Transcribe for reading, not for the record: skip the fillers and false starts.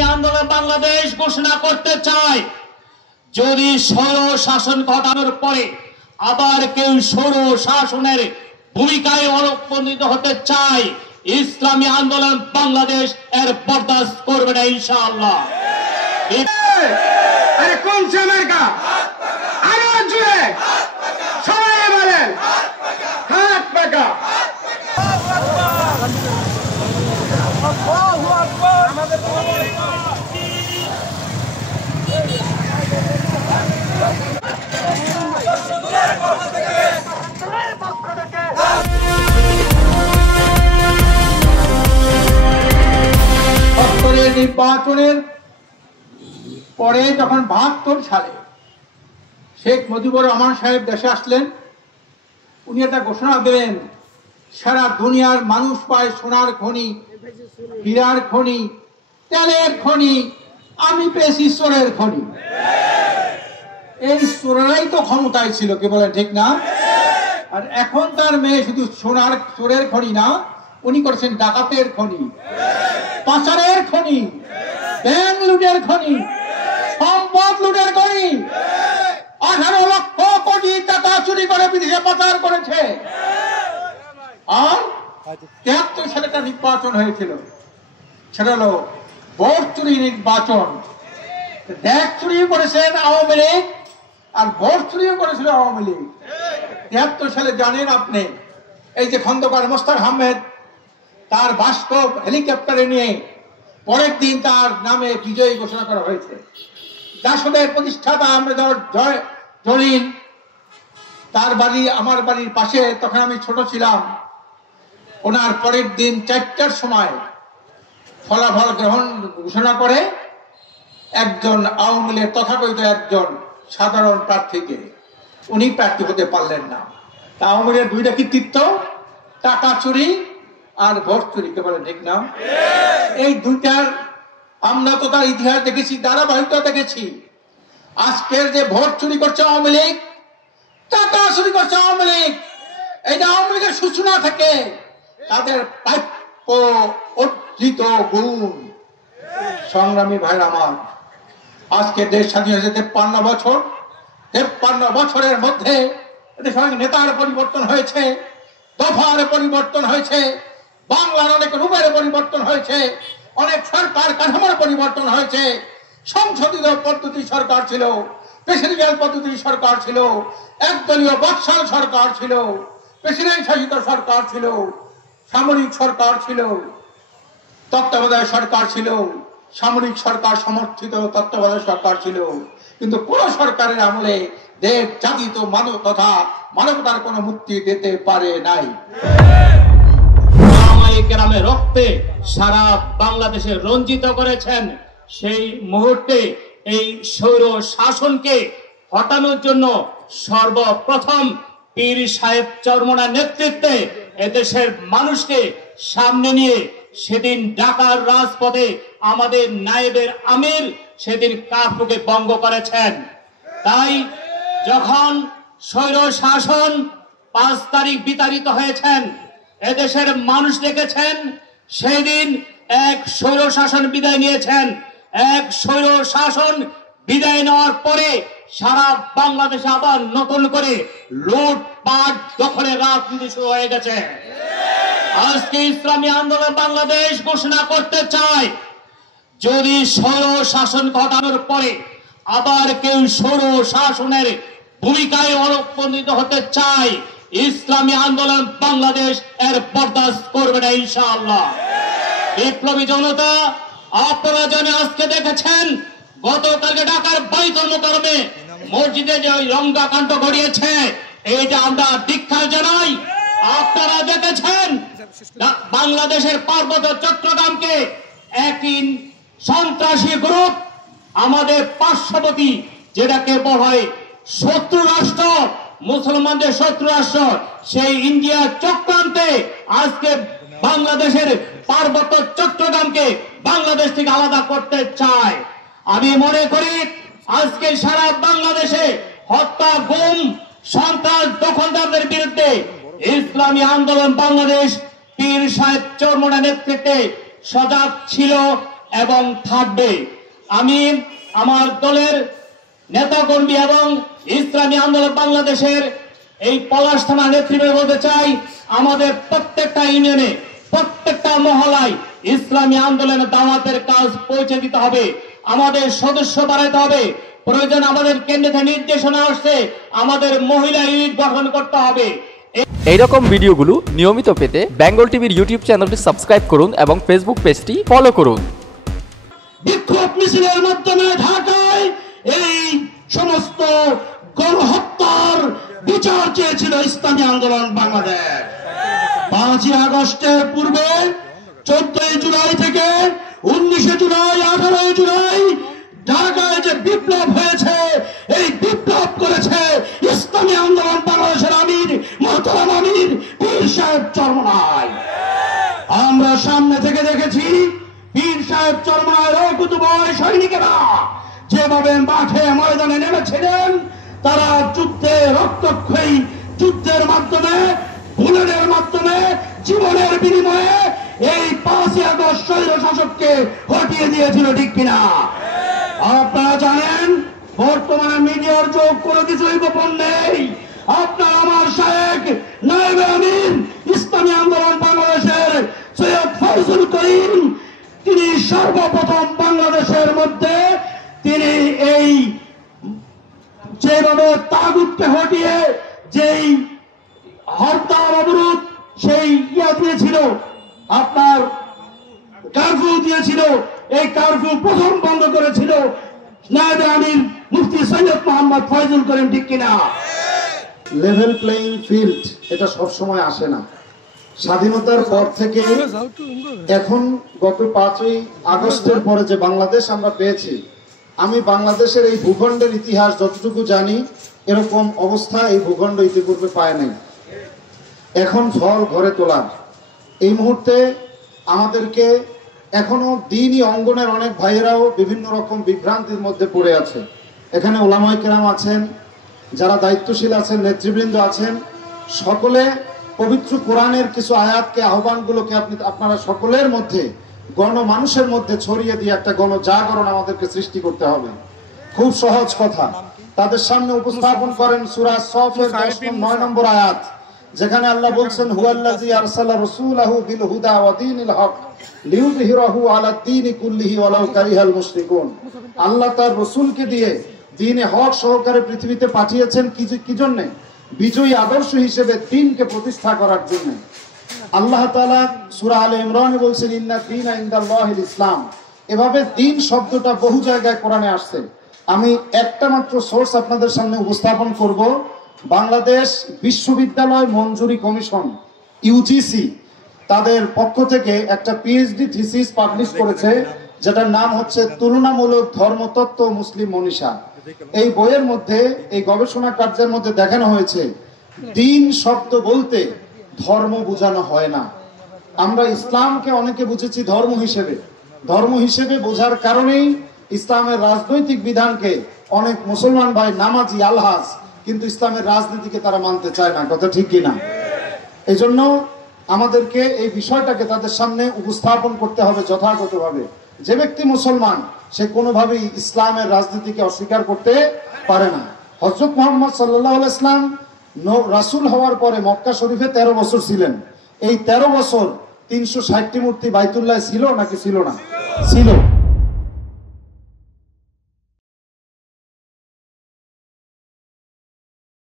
ইসলামী আন্দোলন বাংলাদেশ ঘোষণা করতে চায়, যদি স্বৈর শাসন ঘটানোর পরে আবার কেউ স্বৈর শাসনের ভূমিকায় অবতীর্ণ হতে চায়, ইসলামী আন্দোলন বাংলাদেশ এর বরদাস্ত করবে না ইনশাআল্লাহ। কোন আমেরিকা আরো জুড়ে সবাই বলেন হাত পাকা। নির্বাচনের পরে যখন ৭২ সালে শেখ মুজিবুর রহমান সাহেব দেশে আসলেন, উনি একটা ঘোষণা দিলেন, সারা দুনিয়ার মানুষ পায় সোনার খনি, হীরার খনি, তেলের খনি, আমি পেয়েছি চোরের খনি। এই চোরেরাই তো ক্ষমতায় ছিল, কি বলেন ঠিক না? আর এখন তার মেয়ে শুধু সোনার চোরের খনি না, উনি করেছেন ডাকাতের খনি, পাচারের খনি, ব্যাংক লুটের খনি, সম্পদ লুটের খনি। 18 লক্ষ কোটি টাকা চুরি করে বিদেশে পাচার করেছে। আর 73 সালে একটা নির্বাচন হয়েছিল, সেটা হলো ভোট চুরি নির্বাচন। দেশ চুরি করেছেন আওয়ামী লীগ আর ভোট চুরিও করেছিল আওয়ামী লীগ। 73 সালে জানেন আপনি, এই যে খন্দকার মোস্তাক আহমেদ তার বাস্তব হেলিকপ্টারে নিয়ে পরের দিন তার নামে বিজয়ী ঘোষণা করা হয়েছে। জাসদের প্রতিষ্ঠাতা আহমেদর জলিল, তার বাড়ি আমার বাড়ির পাশে, তখন আমি ছোট ছিলাম। ওনার পরের দিন 4টার সময় ফলাফল গ্রহণ ঘোষণা করে একজন আওয়ামী লীগের তথাকথিত একজন সাধারণ প্রার্থীকে, উনি প্রার্থী হতে পারলেন না। আওয়ামী লীগের দুইটা কৃতিত্ব, টাকা চুরি আর ভোট চুরি, কে বলে ঠিক না? এই দুইটার আমরা তো তার ইতিহাস দেখেছি, ধারাবাহিকতা দেখেছি। আজকের যে ভোট চুরি করছে আওয়ামী লীগ, টাকা চুরি করছে আওয়ামী লীগ, এটা আওয়ামী লীগের সূচনা থেকে তাদের প্রাপ্য অর্জিত গুণ। সংগ্রামী ভাইরা আমার, আজকে দেশ স্বাধীন হয়েছে 53 বছর। 53 বছরের মধ্যে দেশের নেতার পরিবর্তন হয়েছে, দফার পরিবর্তন হয়েছে, বাংলার অনেক রূপের পরিবর্তন হয়েছে, অনেক সরকার কাঠামোর পরিবর্তন হয়েছে। সংসদীয় পদ্ধতি সরকার ছিল, প্রেসিডেন্সিয়াল পদ্ধতি সরকার ছিল, একদলীয় বাকশাল সরকার ছিল, প্রেসিডেন্ট শাসিত সরকার ছিল, সামরিক সরকার ছিল, তত্ত্বাবধায়ক সরকার ছিল, সামরিক সরকার সমর্থিত তত্ত্বাবধায়ক সরকার ছিল। কিন্তু কোন সরকারের আমলে দেশ জাতি তো মানব তথা মানবতার কোন মুক্তি দিতে পারে নাই। গ্রামে রক্তে সারা বাংলাদেশে রঞ্জিত করেছেন। সেই মুহূর্তে এই স্বৈর শাসনকে হটানোর জন্য সর্বপ্রথম পীর সাহেব চরমনার নেতৃত্বে এদেশের মানুষকে সামনে নিয়ে সেদিন ঢাকার রাজপথে আমাদের নায়েবের আমির সেদিন কারফিউকে ভঙ্গ করেছেন। তাই যখন স্বৈর শাসন 5 তারিখ বিতাড়িত হয়েছেন, এদেশের মানুষ দেখেছেন সেদিন এক স্বৈর শাসন বিদায় নিয়েছেন। এক স্বৈর শাসন বিদায় নেওয়ার পরে সারা বাংলাদেশে আবার নতুন করে লুটপাট দখলের রাজনীতি শুরু হয়ে গেছে। আজকে ইসলামী আন্দোলন বাংলাদেশ ঘোষণা করতে চায়, যদি স্বৈর শাসন ঘটানোর পরে আবার কেউ স্বৈর শাসনের ভূমিকায় অবতীর্ণ হতে চায়, ইসলামী আন্দোলন বাংলাদেশ এর বরদাস্ত করবে না ইনশাআল্লাহ। বিপ্লবী জনতা, আপনারা জানেন আজকে দেখেছেন গতকালকে ঢাকার বাইতুল মোকাররমে মসজিদে যে ওই রঙ্গাকাণ্ড ঘটিয়েছে, এইটা আমরা ধিক্কার জানাই। আপনারা দেখেছেন বাংলাদেশের পার্বত্য চট্টগ্রামকে একই সন্ত্রাসী গ্রুপ আমাদের পার্শ্ববর্তী, যেটাকে বলা হয় শত্রু রাষ্ট্র, মুসলমানদের শত্রু রাষ্ট্র, সেই ইন্ডিয়া চক্রান্তে আজকে বাংলাদেশের পার্বত্য চট্টগ্রামকে বাংলাদেশ থেকে আলাদা করতে চায়। আমি মনে করি আজকে সারা বাংলাদেশে হত্যা, গুম, সন্ত্রাস, দখলদারদের বিরুদ্ধে ইসলামী আন্দোলন বাংলাদেশ পীর সাহেব চরমনার নেতৃত্বে সজাগ ছিল এবং থাকবে। আমি আমার দলের নেতাকর্মী এবং ইসলামী আন্দোলন বাংলাদেশের এই পলাশ থানা নেতৃত্বে বলতে চাই, আমাদের প্রত্যেকটা ইউনিয়নে, প্রত্যেকটা মহলায় ইসলামী আন্দোলনের দাওয়াতের কাজ পৌঁছে দিতে হবে। আমাদের সদস্য বাড়াইতে হবে। প্রয়োজন আমাদের কেন্দ্র থেকে নির্দেশনা আসছে, আমাদের মহিলা ইউনিট গঠন করতে হবে। এইরকম ভিডিওগুলো নিয়মিত পেতে বেঙ্গল টিভির ইউটিউব চ্যানেলটি সাবস্ক্রাইব করুন এবং ফেসবুক পেজটি ফলো করুন। বিক্ষোভ মিছিলের মাধ্যমে ঢাকায় এই সমস্ত গণহত্যার বিচার চেয়েছিল ইসলামী আন্দোলন বাংলাদেশ। 5ই আগস্টের পূর্বে 14 জুলাই থেকে 19 জুলাই, 18 জুলাই ঢাকায় যে বিপ্লব হয়েছে, এই বিপ্লব করেছে ইসলামী আন্দোলন বাংলাদেশের আমির, মোহতারাম আমির পীর সাহেব চরমনাই। আমরা সামনে থেকে দেখেছি পীর সাহেব চরমনাইয়ের কুতুবয় সৈনিকেরা যেভাবে মাঠে ময়দানে নেমেছিলেন। তারা যুদ্ধে রক্তক্ষয়ী যুদ্ধের মাধ্যমে, বুলেটের মাধ্যমে, জীবনের বিনিময়ে এই 5ই আগস্ট স্বৈর শাসককে হটিয়ে দিয়েছিল, ঠিক কিনা? আপনারা জানেন বর্তমানে মিডিয়ার যোগ কোনো কিছুই গোপন নেই। আপনার আমার শায়েখ নায়েবে আমির ইসলামী আন্দোলন বাংলাদেশের সৈয়দ ফয়জুল করিম, তিনি সর্বপ্রথম বাংলাদেশের মধ্যে তিনি এই যেভাবে তাগুতকে হটিয়ে যেই হরতাল অবরোধ সেই দিয়েছিল, আপনার কারফিউ দিয়েছিল, এই কারফিউ প্রথম বন্ধ করেছিল নায়েবে আমির মুফতি সৈয়দ মোহাম্মদ ফয়জুল করিম, ঠিক কিনা? লেভেল প্লেইং ফিল্ড এটা সবসময় আসে না। স্বাধীনতার পর থেকে এখন গত 5ই আগস্টের পরে যে বাংলাদেশ আমরা পেয়েছি, আমি বাংলাদেশের এই ভূখণ্ডের ইতিহাস যতটুকু জানি, এরকম অবস্থা এই ভূখণ্ড ইতিপূর্বে পায় নাই। এখন ফল ঘরে তোলার এই মুহূর্তে আমাদেরকে এখনো দ্বীনি অঙ্গনের অনেক ভাইয়েরাও বিভিন্ন রকম বিভ্রান্তির মধ্যে পড়ে আছে। এখানে ওলামায়ে কেরাম আছেন, যারা দায়িত্বশীল আছেন, নেতৃবৃন্দ আছেন, সকলে পবিত্র কোরআনের কিছু আয়াতকে, আহ্বানগুলোকে আপনারা সকলের মধ্যে, গণমানুষের মধ্যে ছড়িয়ে দিয়ে একটা গণজাগরণ আমাদেরকে সৃষ্টি করতে হবে। খুব সহজ কথা তাদের সামনে উপস্থাপন করেন সূরা সফের 9 নম্বর আয়াত, যেখানে আল্লাহ বলছেন, হুয়াল্লাযী আরসালা রাসূলাহু বিল হুদা ওয়া দীনিল হক লিইয়ুযহিরাহু আলা দ্বীনি কুল্লিহি ওয়ালাউ কারিহাল মুশরিকুন। আল্লাহ তার রাসূলকে দিয়ে দ্বীনে হক সহকারে পৃথিবীতে পাঠিয়েছেন কি জন্য? বিজয়ী আদর্শ হিসেবে দ্বীনকে প্রতিষ্ঠা করার জন্য। আল্লাহ তাআলা সূরা আলে ইমরানে বলছেন, ইন্না দীনা ইনদাল্লাহিল ইসলাম। এভাবে দ্বীন শব্দটা বহু জায়গায় কোরআনে আসছে। আমি একটা মাত্র সোর্স আপনাদের সামনে উপস্থাপন করব। বাংলাদেশ বিশ্ববিদ্যালয় মঞ্জুরি কমিশন, ইউজিসি, তাদের পক্ষ থেকে একটা পিএইচডি থিসিস পাবলিশ করেছে, যেটার নাম হচ্ছে তুলনামূলক ধর্মতত্ত্ব মুসলিম মনীষা। এই বইয়ের মধ্যে, এই গবেষণা কার্যের মধ্যে দেখানো হয়েছে, দ্বীন শব্দ বলতে ধর্ম বোঝানো হয় না। আমরা ইসলামকে অনেকে বুঝেছি ধর্ম হিসেবে। ধর্ম হিসেবে বোঝার কারণেই ইসলামের রাজনৈতিক বিধানকে অনেক মুসলমান ভাই নামাজি, আলহাজ, কিন্তু ইসলামের রাজনীতিকে তারা মানতে চায় না। কথা ঠিক কিনা? এই জন্য আমাদেরকে এই বিষয়টাকে তাদের সামনে উপস্থাপন করতে হবে যথাযথভাবে। যে ব্যক্তি মুসলমান, সে কোনোভাবেই ইসলামের রাজনীতিকে অস্বীকার করতে পারে না। হযরত মুহাম্মদ সাল্লাল্লাহু আলাইহি ওয়াসাল্লাম রাসূল হওয়ার পরে মক্কা শরীফে 13 বছর ছিলেন। এই 13 বছর 360টি মূর্তি বাইতুল্লাহ ছিল নাকি ছিল না? ছিল।